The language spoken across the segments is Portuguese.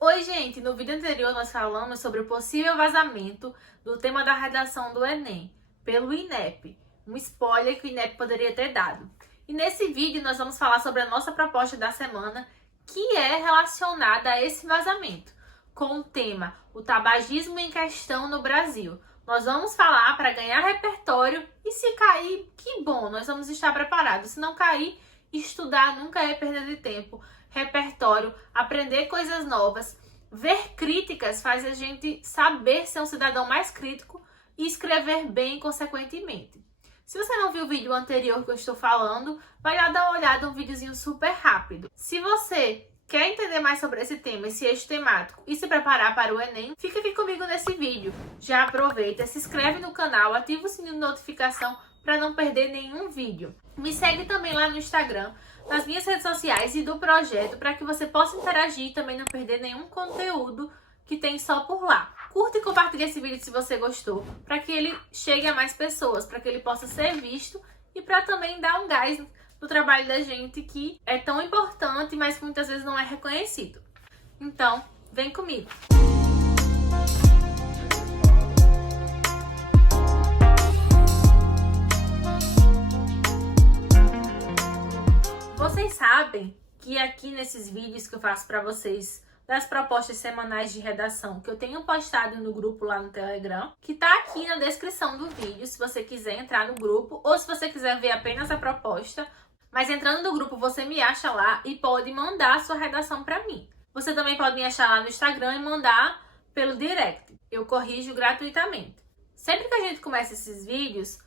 Oi, gente! No vídeo anterior nós falamos sobre o possível vazamento do tema da redação do Enem pelo INEP, um spoiler que o INEP poderia ter dado. E nesse vídeo nós vamos falar sobre a nossa proposta da semana, que é relacionada a esse vazamento, com o tema o tabagismo em questão no Brasil. Nós vamos falar para ganhar repertório e se cair, que bom, nós vamos estar preparados. Se não cair, estudar nunca é perda de tempo. Repertório, aprender coisas novas, ver críticas faz a gente saber ser um cidadão mais crítico e escrever bem consequentemente. Se você não viu o vídeo anterior que eu estou falando, vai lá dar uma olhada, um videozinho super rápido. Se você quer entender mais sobre esse tema, esse eixo temático e se preparar para o Enem, fica aqui comigo nesse vídeo. Já aproveita, se inscreve no canal, ativa o sininho de notificação para não perder nenhum vídeo. Me segue também lá no Instagram, nas minhas redes sociais e do projeto, para que você possa interagir e também não perder nenhum conteúdo que tem só por lá. Curta e compartilhe esse vídeo se você gostou, para que ele chegue a mais pessoas, para que ele possa ser visto e para também dar um gás no trabalho da gente, que é tão importante, mas que muitas vezes não é reconhecido. Então, vem comigo! Vocês sabem que aqui nesses vídeos que eu faço para vocês das propostas semanais de redação, que eu tenho postado no grupo lá no Telegram, que tá aqui na descrição do vídeo, se você quiser entrar no grupo ou se você quiser ver apenas a proposta. Mas entrando no grupo, você me acha lá e pode mandar a sua redação para mim. Você também pode me achar lá no Instagram e mandar pelo direct. Eu corrijo gratuitamente. Sempre que a gente começa esses vídeos,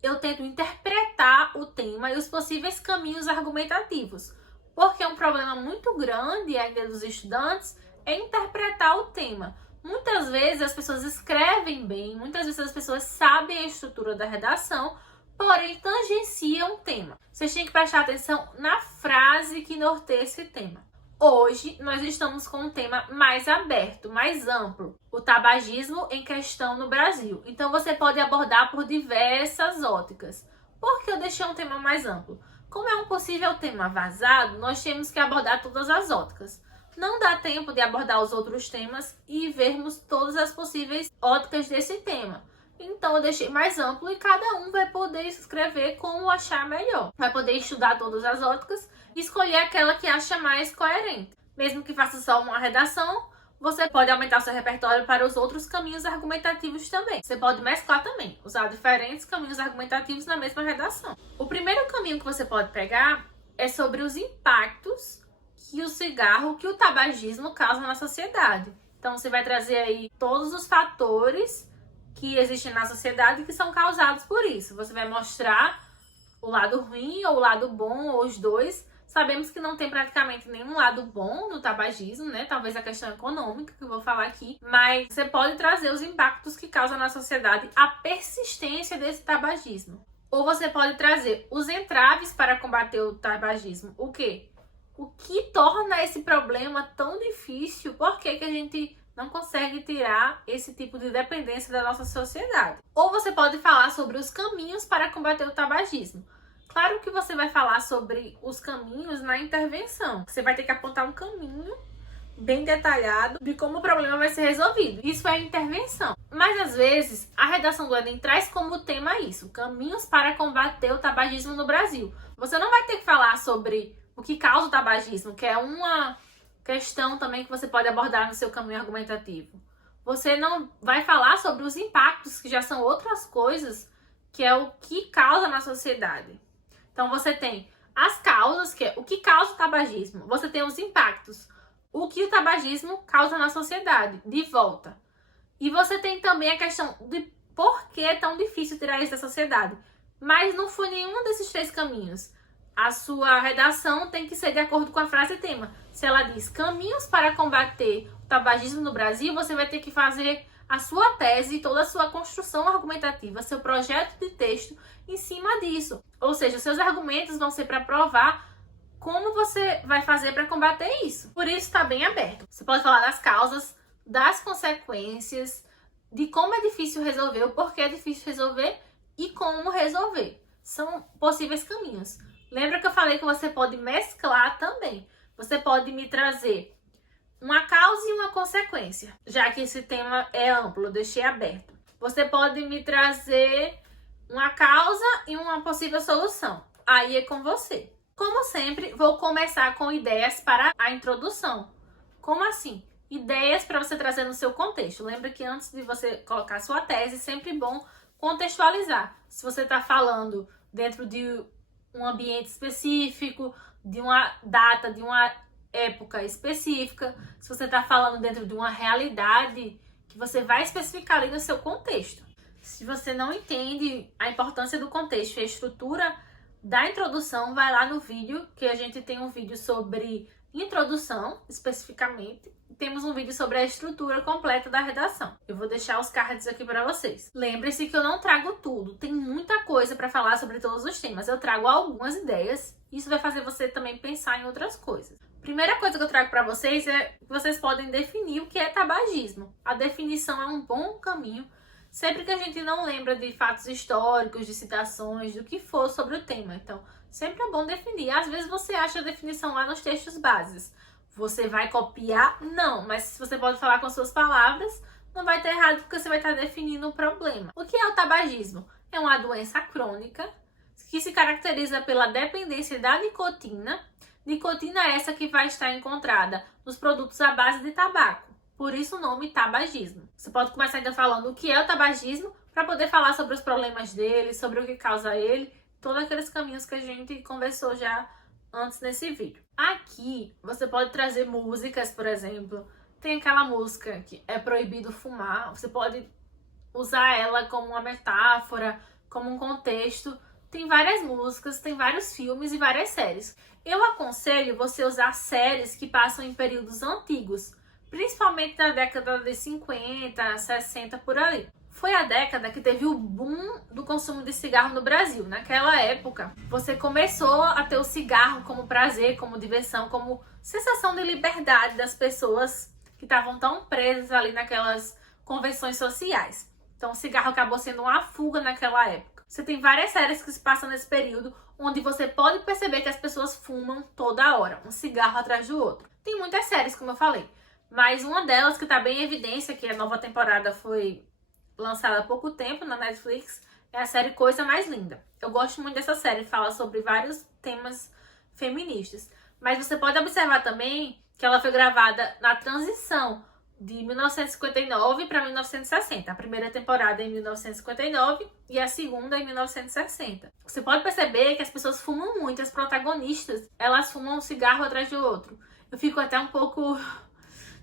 eu tento interpretar o tema e os possíveis caminhos argumentativos, porque um problema muito grande ainda dos estudantes é interpretar o tema. Muitas vezes as pessoas escrevem bem, muitas vezes as pessoas sabem a estrutura da redação, porém tangenciam o tema. Vocês têm que prestar atenção na frase que norteia esse tema. Hoje nós estamos com um tema mais aberto, mais amplo, o tabagismo em questão no Brasil. Então você pode abordar por diversas óticas. Por que eu deixei um tema mais amplo? Como é um possível tema vazado, nós temos que abordar todas as óticas. Não dá tempo de abordar os outros temas e vermos todas as possíveis óticas desse tema. Então eu deixei mais amplo e cada um vai poder escrever como achar melhor. Vai poder estudar todas as óticas e escolher aquela que acha mais coerente. Mesmo que faça só uma redação, você pode aumentar seu repertório para os outros caminhos argumentativos também. Você pode mesclar também, usar diferentes caminhos argumentativos na mesma redação. O primeiro caminho que você pode pegar é sobre os impactos que o cigarro, que o tabagismo causa na sociedade. Então você vai trazer aí todos os fatores que existem na sociedade que são causados por isso. Você vai mostrar o lado ruim ou o lado bom, ou os dois. Sabemos que não tem praticamente nenhum lado bom do tabagismo, né? Talvez a questão econômica, que eu vou falar aqui. Mas você pode trazer os impactos que causam na sociedade a persistência desse tabagismo. Ou você pode trazer os entraves para combater o tabagismo. O quê? O que torna esse problema tão difícil? Por que a gente não consegue tirar esse tipo de dependência da nossa sociedade? Ou você pode falar sobre os caminhos para combater o tabagismo. Claro que você vai falar sobre os caminhos na intervenção. Você vai ter que apontar um caminho bem detalhado de como o problema vai ser resolvido. Isso é intervenção. Mas às vezes a redação do Enem traz como tema isso: caminhos para combater o tabagismo no Brasil. Você não vai ter que falar sobre o que causa o tabagismo, que é uma questão também que você pode abordar no seu caminho argumentativo. Você não vai falar sobre os impactos, que já são outras coisas, que é o que causa na sociedade. Então você tem as causas, que é o que causa o tabagismo. Você tem os impactos, o que o tabagismo causa na sociedade, de volta. E você tem também a questão de por que é tão difícil tirar isso da sociedade. Mas não foi nenhum desses três caminhos. A sua redação tem que ser de acordo com a frase tema. Se ela diz caminhos para combater o tabagismo no Brasil, você vai ter que fazer a sua tese, toda a sua construção argumentativa, seu projeto de texto em cima disso. Ou seja, seus argumentos vão ser para provar como você vai fazer para combater isso. Por isso está bem aberto. Você pode falar das causas, das consequências, de como é difícil resolver, o porquê é difícil resolver e como resolver. São possíveis caminhos. Lembra que eu falei que você pode mesclar também. Você pode me trazer uma causa e uma consequência, já que esse tema é amplo, eu deixei aberto. Você pode me trazer uma causa e uma possível solução. Aí é com você. Como sempre, vou começar com ideias para a introdução. Como assim? Ideias para você trazer no seu contexto. Lembra que antes de você colocar sua tese, é sempre bom contextualizar. Se você está falando dentro de um ambiente específico, de uma data, de uma época específica, se você está falando dentro de uma realidade que você vai especificar ali no seu contexto. Se você não entende a importância do contexto e a estrutura da introdução, vai lá no vídeo, que a gente tem um vídeo sobre introdução, especificamente. Temos um vídeo sobre a estrutura completa da redação. Eu vou deixar os cards aqui para vocês. Lembre-se que eu não trago tudo. Tem muita coisa para falar sobre todos os temas. Eu trago algumas ideias. Isso vai fazer você também pensar em outras coisas. Primeira coisa que eu trago para vocês é que vocês podem definir o que é tabagismo. A definição é um bom caminho. Sempre que a gente não lembra de fatos históricos, de citações, do que for sobre o tema. Então, sempre é bom definir. Às vezes você acha a definição lá nos textos bases. Você vai copiar? Não, mas se você pode falar com suas palavras, não vai ter errado porque você vai estar definindo um problema. O que é o tabagismo? É uma doença crônica que se caracteriza pela dependência da nicotina. Nicotina é essa que vai estar encontrada nos produtos à base de tabaco. Por isso o nome tabagismo. Você pode começar ainda falando o que é o tabagismo para poder falar sobre os problemas dele, sobre o que causa ele, todos aqueles caminhos que a gente conversou já antes nesse vídeo. Aqui você pode trazer músicas, por exemplo. Tem aquela música que é proibido fumar. Você pode usar ela como uma metáfora, como um contexto. Tem várias músicas, tem vários filmes e várias séries. Eu aconselho você usar séries que passam em períodos antigos, principalmente na década de 50, 60, por ali. Foi a década que teve o boom do consumo de cigarro no Brasil. Naquela época, você começou a ter o cigarro como prazer, como diversão, como sensação de liberdade das pessoas que estavam tão presas ali naquelas convenções sociais. Então, o cigarro acabou sendo uma fuga naquela época. Você tem várias séries que se passam nesse período, onde você pode perceber que as pessoas fumam toda hora, um cigarro atrás do outro. Tem muitas séries, como eu falei, mas uma delas que está bem em evidência, que a nova temporada foi lançada há pouco tempo na Netflix, é a série Coisa Mais Linda. Eu gosto muito dessa série, fala sobre vários temas feministas. Mas você pode observar também que ela foi gravada na transição de 1959 para 1960. A primeira temporada é em 1959 e a segunda em 1960. Você pode perceber que as pessoas fumam muito, as protagonistas, elas fumam um cigarro atrás do outro. Eu fico até um pouco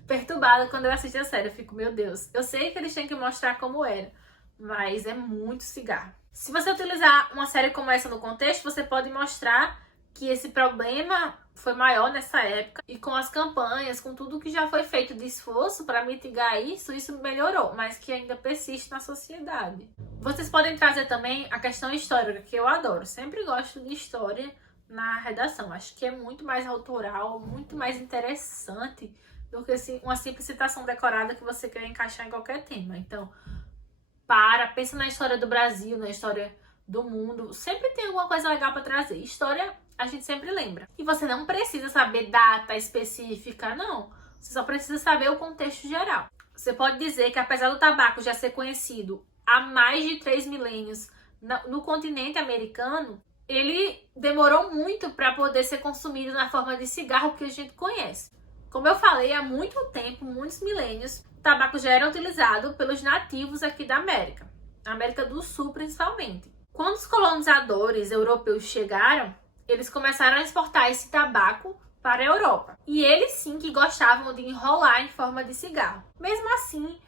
perturbada quando eu assisto a série. Eu fico, meu Deus, eu sei que eles têm que mostrar como era, mas é muito cigarro. Se você utilizar uma série como essa no contexto, você pode mostrar que esse problema foi maior nessa época e com as campanhas, com tudo que já foi feito de esforço para mitigar isso melhorou, mas que ainda persiste na sociedade. Vocês podem trazer também a questão histórica, que eu adoro. Sempre gosto de história na redação. Acho que é muito mais autoral, muito mais interessante do que uma simples citação decorada que você quer encaixar em qualquer tema. Então, pensa na história do Brasil, na história do mundo. Sempre tem alguma coisa legal para trazer. História, a gente sempre lembra. E você não precisa saber data específica, não. Você só precisa saber o contexto geral. Você pode dizer que apesar do tabaco já ser conhecido há mais de 3 milênios no continente americano, ele demorou muito para poder ser consumido na forma de cigarro que a gente conhece. Como eu falei, há muito tempo, muitos milênios, o tabaco já era utilizado pelos nativos aqui da América, na América do Sul principalmente. Quando os colonizadores europeus chegaram, eles começaram a exportar esse tabaco para a Europa. E eles sim que gostavam de enrolar em forma de cigarro. Mesmo assim,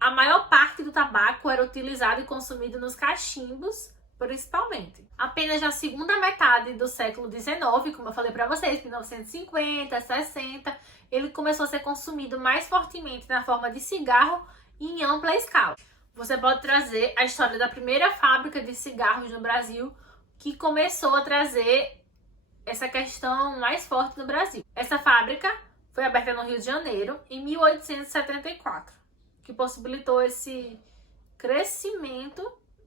a maior parte do tabaco era utilizado e consumido nos cachimbos, principalmente. Apenas na segunda metade do século XIX, como eu falei para vocês, 1950, 60, ele começou a ser consumido mais fortemente na forma de cigarro e em ampla escala. Você pode trazer a história da primeira fábrica de cigarros no Brasil, que começou a trazer essa questão mais forte no Brasil. Essa fábrica foi aberta no Rio de Janeiro em 1874, que possibilitou esse crescimento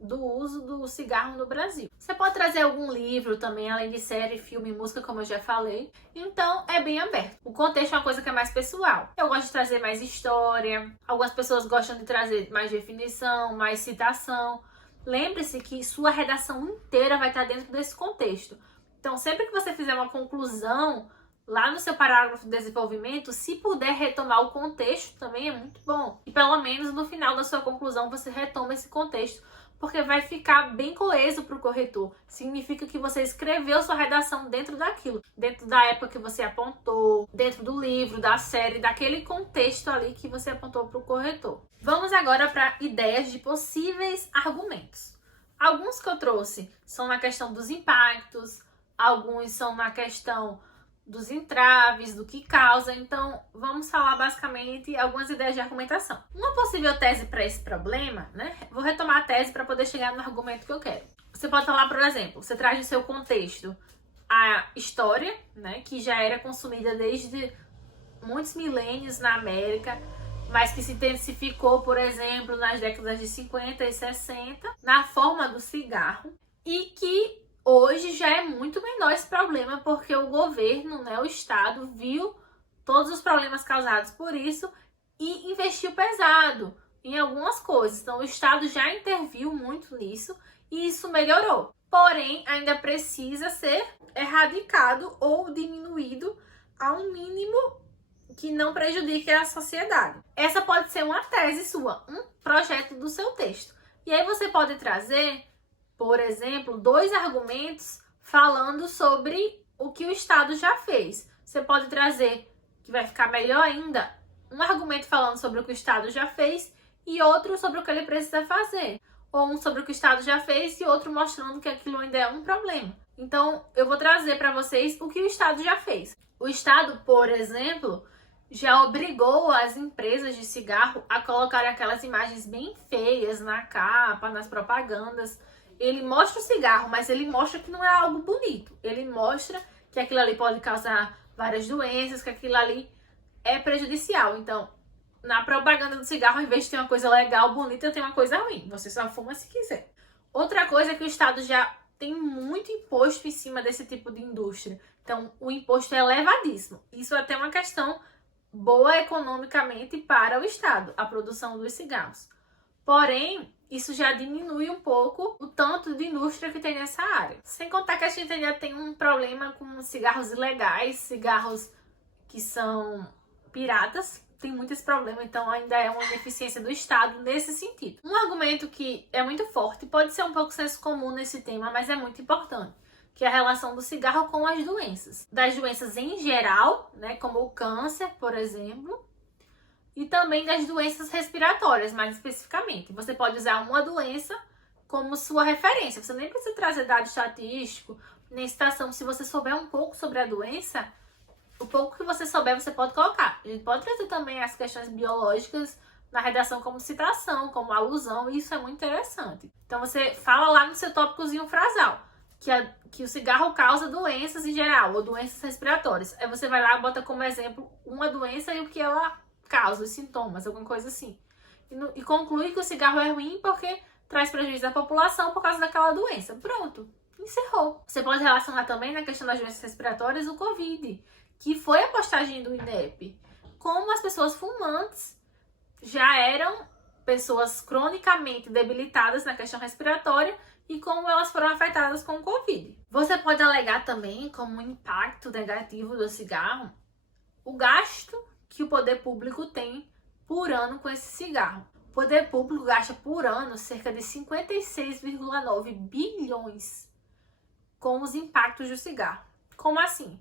do uso do cigarro no Brasil. Você pode trazer algum livro também, além de série, filme, música, como eu já falei. Então, é bem aberto. O contexto é uma coisa que é mais pessoal. Eu gosto de trazer mais história. Algumas pessoas gostam de trazer mais definição, mais citação. Lembre-se que sua redação inteira vai estar dentro desse contexto. Então, sempre que você fizer uma conclusão, lá no seu parágrafo de desenvolvimento, se puder retomar o contexto, também é muito bom. E pelo menos no final da sua conclusão você retoma esse contexto, porque vai ficar bem coeso para o corretor. Significa que você escreveu sua redação dentro daquilo, dentro da época que você apontou, dentro do livro, da série, daquele contexto ali que você apontou para o corretor. Vamos agora para ideias de possíveis argumentos. Alguns que eu trouxe são na questão dos impactos, alguns são na questão dos entraves, do que causa. Então, vamos falar basicamente algumas ideias de argumentação. Uma possível tese para esse problema, né? Vou retomar a tese para poder chegar no argumento que eu quero. Você pode falar, por exemplo, você traz no seu contexto a história, né? Que já era consumida desde muitos milênios na América, mas que se intensificou, por exemplo, nas décadas de 50 e 60, na forma do cigarro, e que hoje já é muito menor esse problema, porque o governo, né, o Estado, viu todos os problemas causados por isso e investiu pesado em algumas coisas. Então, o Estado já interviu muito nisso e isso melhorou. Porém, ainda precisa ser erradicado ou diminuído a um mínimo que não prejudique a sociedade. Essa pode ser uma tese sua, um projeto do seu texto. E aí você pode trazer, por exemplo, 2 argumentos falando sobre o que o Estado já fez. Você pode trazer, que vai ficar melhor ainda, um argumento falando sobre o que o Estado já fez e outro sobre o que ele precisa fazer. Ou um sobre o que o Estado já fez e outro mostrando que aquilo ainda é um problema. Então, eu vou trazer para vocês o que o Estado já fez. O Estado, por exemplo, já obrigou as empresas de cigarro a colocar aquelas imagens bem feias na capa, nas propagandas. Ele mostra o cigarro, mas ele mostra que não é algo bonito. Ele mostra que aquilo ali pode causar várias doenças, que aquilo ali é prejudicial. Então, na propaganda do cigarro, ao invés de ter uma coisa legal, bonita, tem uma coisa ruim. Você só fuma se quiser. Outra coisa é que o Estado já tem muito imposto em cima desse tipo de indústria. Então, o imposto é elevadíssimo. Isso é até uma questão boa economicamente para o Estado, a produção dos cigarros. Porém, isso já diminui um pouco o tanto de indústria que tem nessa área. Sem contar que a gente ainda tem um problema com cigarros ilegais, cigarros que são piratas. Tem muito esse problema, então ainda é uma deficiência do Estado nesse sentido. Um argumento que é muito forte, pode ser um pouco senso comum nesse tema, mas é muito importante, que é a relação do cigarro com as doenças. Das doenças em geral, né, como o câncer, por exemplo, e também das doenças respiratórias, mais especificamente. Você pode usar uma doença como sua referência. Você nem precisa trazer dado estatístico, nem citação. Se você souber um pouco sobre a doença, o pouco que você souber, você pode colocar. A gente pode trazer também as questões biológicas na redação como citação, como alusão, e isso é muito interessante. Então, você fala lá no seu tópicozinho frasal que o cigarro causa doenças em geral, ou doenças respiratórias. Aí você vai lá e bota como exemplo uma doença e o que ela causa, os sintomas, alguma coisa assim. E conclui que o cigarro é ruim porque traz prejuízo à população por causa daquela doença. Pronto, encerrou. Você pode relacionar também na questão das doenças respiratórias o Covid, que foi a postagem do INEP. Como as pessoas fumantes já eram pessoas cronicamente debilitadas na questão respiratória e como elas foram afetadas com o Covid. Você pode alegar também como impacto negativo do cigarro o gasto que o poder público tem por ano com esse cigarro. O poder público gasta por ano cerca de 56,9 bilhões com os impactos do cigarro. Como assim?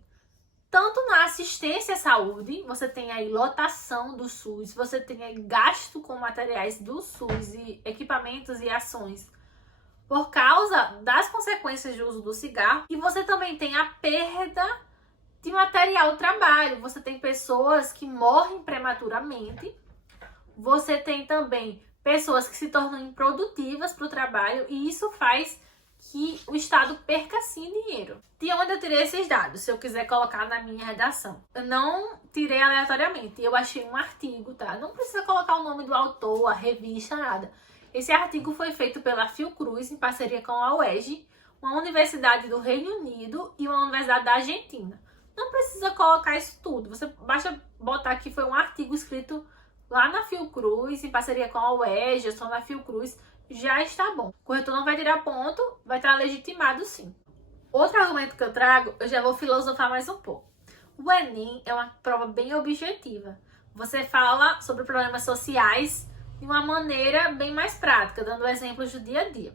Tanto na assistência à saúde, você tem aí lotação do SUS, você tem aí gasto com materiais do SUS e equipamentos e ações por causa das consequências do uso do cigarro, e você também tem a perda de material de trabalho. Você tem pessoas que morrem prematuramente, você tem também pessoas que se tornam improdutivas para o trabalho, e isso faz que o Estado perca sim dinheiro. De onde eu tirei esses dados? Se eu quiser colocar na minha redação. Eu não tirei aleatoriamente, eu achei um artigo, tá? Não precisa colocar o nome do autor, a revista, nada. Esse artigo foi feito pela Fiocruz em parceria com a UERJ, uma universidade do Reino Unido e uma universidade da Argentina. Não precisa colocar isso tudo, você basta botar que foi um artigo escrito lá na Fiocruz, em parceria com a UERJ, só na Fiocruz, já está bom. O corretor não vai tirar ponto, vai estar legitimado sim. Outro argumento que eu trago, eu já vou filosofar mais um pouco. O Enem é uma prova bem objetiva. Você fala sobre problemas sociais de uma maneira bem mais prática, dando exemplos do dia a dia.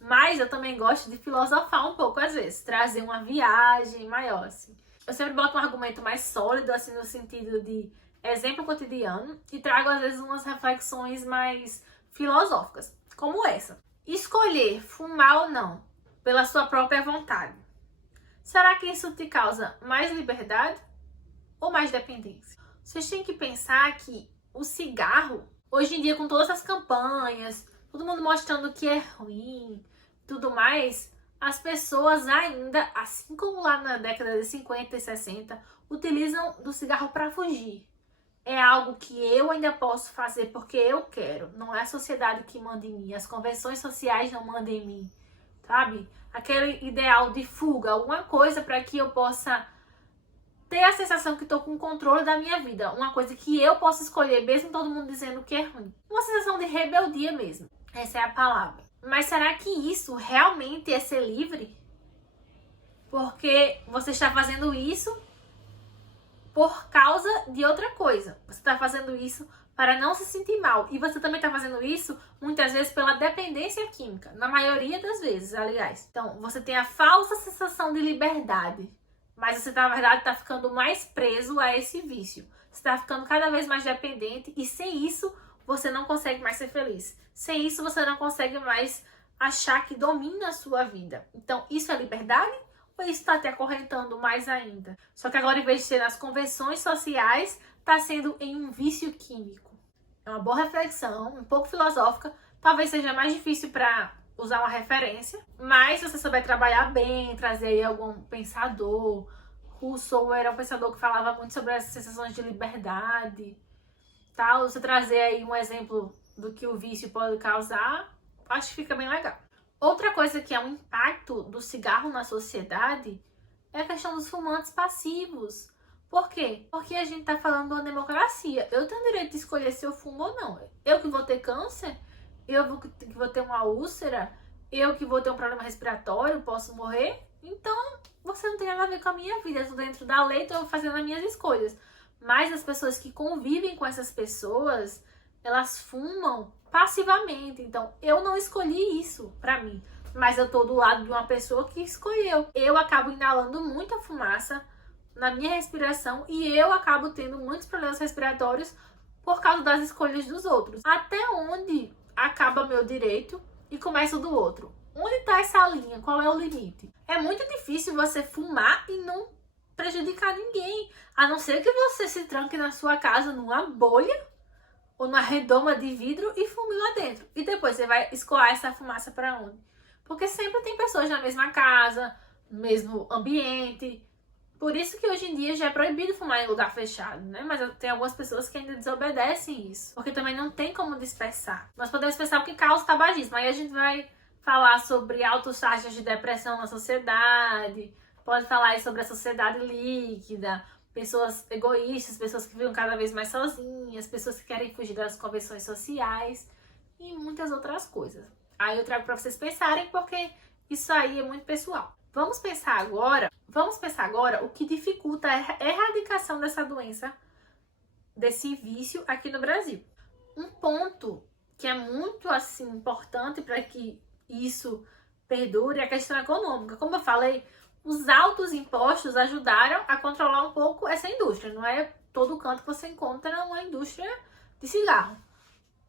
Mas eu também gosto de filosofar um pouco às vezes, trazer uma viagem maior, assim. Eu sempre boto um argumento mais sólido, assim, no sentido de exemplo cotidiano, e trago às vezes umas reflexões mais filosóficas, como essa. Escolher fumar ou não, pela sua própria vontade. Será que isso te causa mais liberdade ou mais dependência? Vocês têm que pensar que o cigarro, hoje em dia com todas as campanhas, todo mundo mostrando que é ruim, tudo mais, as pessoas ainda, assim como lá na década de 50 e 60, utilizam do cigarro para fugir. É algo que eu ainda posso fazer porque eu quero. Não é a sociedade que manda em mim. As convenções sociais não mandam em mim, sabe? Aquele ideal de fuga, alguma coisa para que eu possa ter a sensação que estou com o controle da minha vida. Uma coisa que eu posso escolher, mesmo todo mundo dizendo que é ruim. Uma sensação de rebeldia mesmo. Essa é a palavra. Mas será que isso realmente é ser livre? Porque você está fazendo isso por causa de outra coisa. Você está fazendo isso para não se sentir mal. E você também está fazendo isso, muitas vezes, pela dependência química. Na maioria das vezes, aliás. Então, você tem a falsa sensação de liberdade. Mas você, na verdade, está ficando mais preso a esse vício. Você está ficando cada vez mais dependente. E sem isso, você não consegue mais ser feliz. Sem isso, você não consegue mais achar que domina a sua vida. Então, isso é liberdade? Ou isso está te acorrentando mais ainda? Só que agora, em vez de ser nas convenções sociais, está sendo em um vício químico. É uma boa reflexão, um pouco filosófica. Talvez seja mais difícil para usar uma referência. Mas se você souber trabalhar bem, trazer aí algum pensador. Rousseau era um pensador que falava muito sobre as sensações de liberdade. Tal. Você trazer aí um exemplo do que o vício pode causar, acho que fica bem legal. Outra coisa que é um impacto do cigarro na sociedade é a questão dos fumantes passivos. Por quê? Porque a gente tá falando de uma democracia. Eu tenho o direito de escolher se eu fumo ou não. Eu que vou ter câncer, eu que vou ter uma úlcera, eu que vou ter um problema respiratório, posso morrer. Então, você não tem nada a ver com a minha vida. Eu tô dentro da lei, tô fazendo as minhas escolhas. Mas as pessoas que convivem com essas pessoas, elas fumam passivamente. Então, eu não escolhi isso pra mim. Mas eu tô do lado de uma pessoa que escolheu. Eu acabo inalando muita fumaça na minha respiração e eu acabo tendo muitos problemas respiratórios por causa das escolhas dos outros. Até onde acaba meu direito e começa o do outro? Onde tá essa linha? Qual é o limite? É muito difícil você fumar e não prejudicar ninguém. A não ser que você se tranque na sua casa numa bolha ou numa redoma de vidro e fume lá dentro. E depois você vai escoar essa fumaça para onde? Porque sempre tem pessoas na mesma casa, no mesmo ambiente. Por isso que hoje em dia já é proibido fumar em lugar fechado, né? Mas tem algumas pessoas que ainda desobedecem isso. Porque também não tem como dispersar. Nós podemos pensar o que causa o tabagismo. Aí a gente vai falar sobre altas taxas de depressão na sociedade. Pode falar aí sobre a sociedade líquida. Pessoas egoístas, pessoas que vivem cada vez mais sozinhas, pessoas que querem fugir das convenções sociais e muitas outras coisas. Aí eu trago para vocês pensarem, porque isso aí é muito pessoal. Vamos pensar agora o que dificulta a erradicação dessa doença, desse vício aqui no Brasil. Um ponto que é muito assim importante para que isso perdure é a questão econômica. Como eu falei, os altos impostos ajudaram a controlar um pouco essa indústria. Não é todo canto que você encontra uma indústria de cigarro.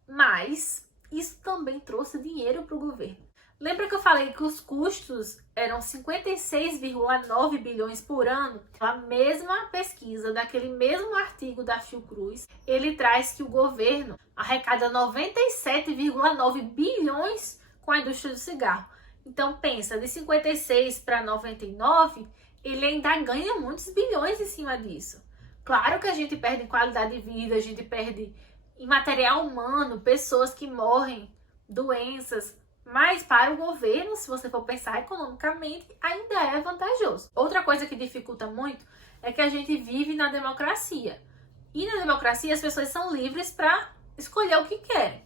Mas isso também trouxe dinheiro para o governo. Lembra que eu falei que os custos eram 56,9 bilhões por ano? A mesma pesquisa daquele mesmo artigo da Fiocruz, ele traz que o governo arrecada 97,9 bilhões com a indústria do cigarro. Então pensa, de 56 para 99, ele ainda ganha muitos bilhões em cima disso. Claro que a gente perde em qualidade de vida, a gente perde em material humano, pessoas que morrem doenças, mas para o governo, se você for pensar economicamente, ainda é vantajoso. Outra coisa que dificulta muito é que a gente vive na democracia. E na democracia as pessoas são livres para escolher o que querem.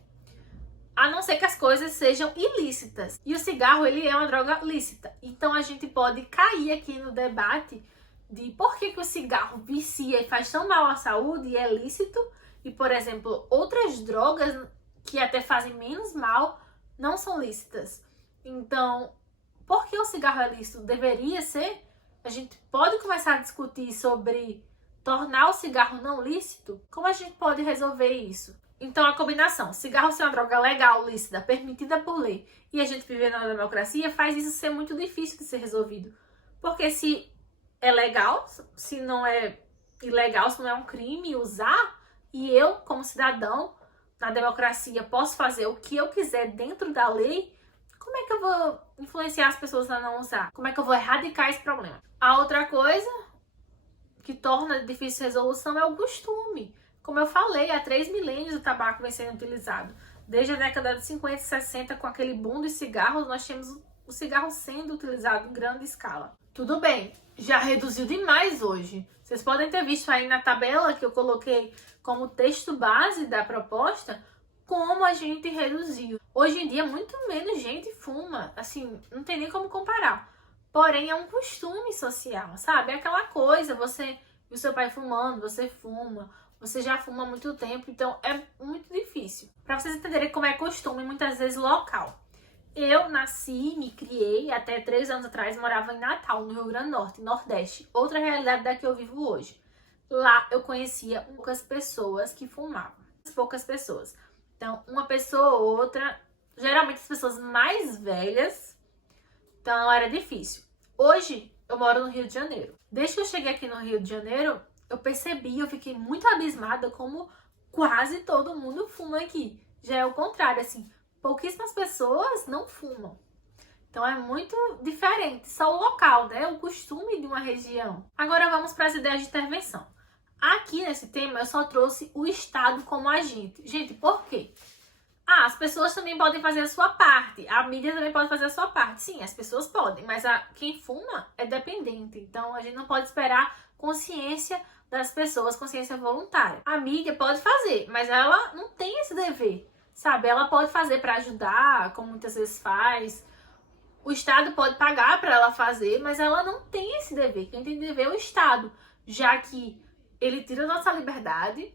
A não ser que as coisas sejam ilícitas. E o cigarro, ele é uma droga lícita. Então a gente pode cair aqui no debate de por que o cigarro vicia e faz tão mal à saúde e é lícito. E, por exemplo, outras drogas que até fazem menos mal não são lícitas. Então, por que o cigarro é lícito? Deveria ser? A gente pode começar a discutir sobre tornar o cigarro não lícito? Como a gente pode resolver isso? Então, a combinação, cigarro ser uma droga legal, lícita, permitida por lei, e a gente viver na democracia, faz isso ser muito difícil de ser resolvido. Porque se é legal, se não é ilegal, se não é um crime usar, e eu, como cidadão, na democracia, posso fazer o que eu quiser dentro da lei, como é que eu vou influenciar as pessoas a não usar? Como é que eu vou erradicar esse problema? A outra coisa que torna difícil a resolução é o costume. Como eu falei, há 3 milênios o tabaco vem sendo utilizado. Desde a década de 50 e 60, com aquele boom de cigarros, nós temos o cigarro sendo utilizado em grande escala. Tudo bem, já reduziu demais hoje. Vocês podem ter visto aí na tabela que eu coloquei como texto base da proposta, como a gente reduziu. Hoje em dia, muito menos gente fuma. Assim, não tem nem como comparar. Porém, é um costume social, sabe? É aquela coisa, você e o seu pai fumando, você fuma. Você já fuma há muito tempo, então é muito difícil. Para vocês entenderem como é costume, muitas vezes local. Eu nasci, me criei, até 3 anos atrás morava em Natal, no Rio Grande do Norte, Nordeste. Outra realidade da que eu vivo hoje. Lá eu conhecia poucas pessoas que fumavam. Poucas pessoas. Então, uma pessoa ou outra, geralmente as pessoas mais velhas, então era difícil. Hoje eu moro no Rio de Janeiro. Desde que eu cheguei aqui no Rio de Janeiro, eu percebi, eu fiquei muito abismada como quase todo mundo fuma aqui. Já é o contrário, assim, pouquíssimas pessoas não fumam. Então é muito diferente, só o local, né? O costume de uma região. Agora vamos para as ideias de intervenção. Aqui nesse tema eu só trouxe o Estado como agente. Gente, por quê? As pessoas também podem fazer a sua parte. A mídia também pode fazer a sua parte. Sim, as pessoas podem, mas quem fuma é dependente. Então a gente não pode esperar consciência das pessoas, consciência voluntária. A mídia pode fazer, mas ela não tem esse dever, sabe? Ela pode fazer para ajudar, como muitas vezes faz. O Estado pode pagar para ela fazer, mas ela não tem esse dever. Quem tem dever é o Estado, já que ele tira a nossa liberdade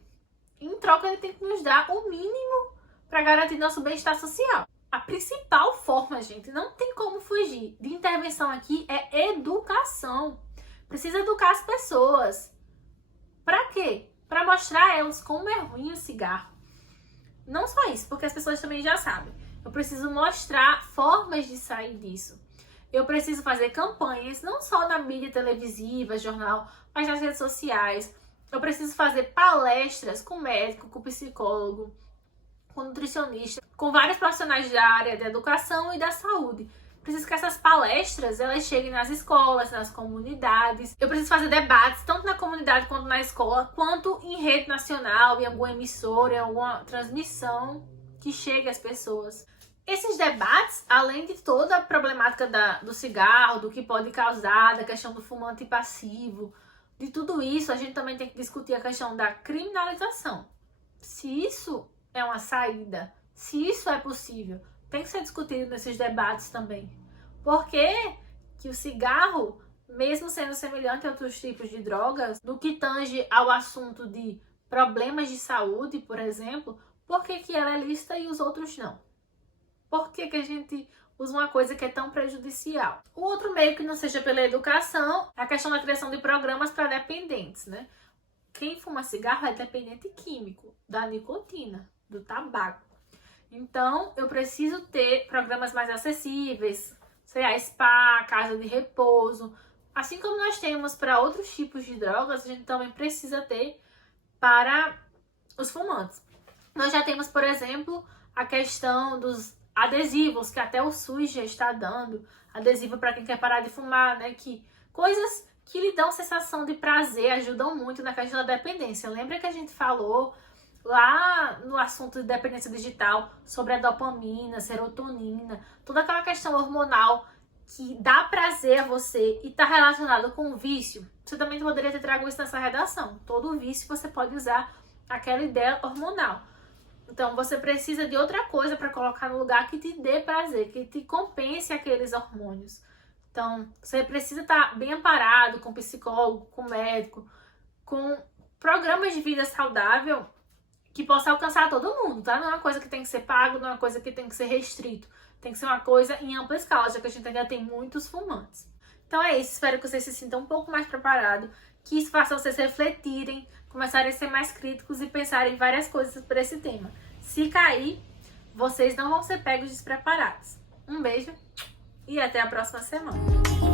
e em troca ele tem que nos dar o mínimo para garantir nosso bem-estar social. A principal forma, gente, não tem como fugir de intervenção aqui é educação. Precisa educar as pessoas. Pra quê? Pra mostrar a elas como é ruim o cigarro. Não só isso, porque as pessoas também já sabem. Eu preciso mostrar formas de sair disso. Eu preciso fazer campanhas, não só na mídia televisiva, jornal, mas nas redes sociais. Eu preciso fazer palestras com médico, com psicólogo, com nutricionista, com vários profissionais da área da educação e da saúde. Preciso que essas palestras elas cheguem nas escolas, nas comunidades. Eu preciso fazer debates, tanto na comunidade quanto na escola, quanto em rede nacional, em alguma emissora, em alguma transmissão que chegue às pessoas. Esses debates, além de toda a problemática do cigarro, do que pode causar, da questão do fumante passivo, de tudo isso, a gente também tem que discutir a questão da criminalização. Se isso é uma saída, se isso é possível, tem que ser discutido nesses debates também. Por que que o cigarro, mesmo sendo semelhante a outros tipos de drogas, no que tange ao assunto de problemas de saúde, por exemplo, por que que ela é lícita e os outros não? Por que que a gente usa uma coisa que é tão prejudicial? O outro meio que não seja pela educação é a questão da criação de programas para dependentes, né? Quem fuma cigarro é dependente químico da nicotina, do tabaco. Então, eu preciso ter programas mais acessíveis, sei lá, spa, casa de repouso. Assim como nós temos para outros tipos de drogas, a gente também precisa ter para os fumantes. Nós já temos, por exemplo, a questão dos adesivos, que até o SUS já está dando. Adesivo para quem quer parar de fumar, né? Que coisas que lhe dão sensação de prazer, ajudam muito na questão da dependência. Lembra que a gente falou lá no assunto de dependência digital, sobre a dopamina, serotonina, toda aquela questão hormonal que dá prazer a você e está relacionado com o vício, você também poderia ter trago isso nessa redação. Todo vício você pode usar aquela ideia hormonal. Então você precisa de outra coisa para colocar no lugar que te dê prazer, que te compense aqueles hormônios. Então você precisa estar bem amparado com psicólogo, com médico, com programas de vida saudável que possa alcançar todo mundo, tá? Não é uma coisa que tem que ser pago, não é uma coisa que tem que ser restrito. Tem que ser uma coisa em ampla escala, já que a gente ainda tem muitos fumantes. Então é isso, espero que vocês se sintam um pouco mais preparados, que isso faça vocês refletirem, começarem a ser mais críticos e pensarem em várias coisas por esse tema. Se cair, vocês não vão ser pegos despreparados. Um beijo e até a próxima semana.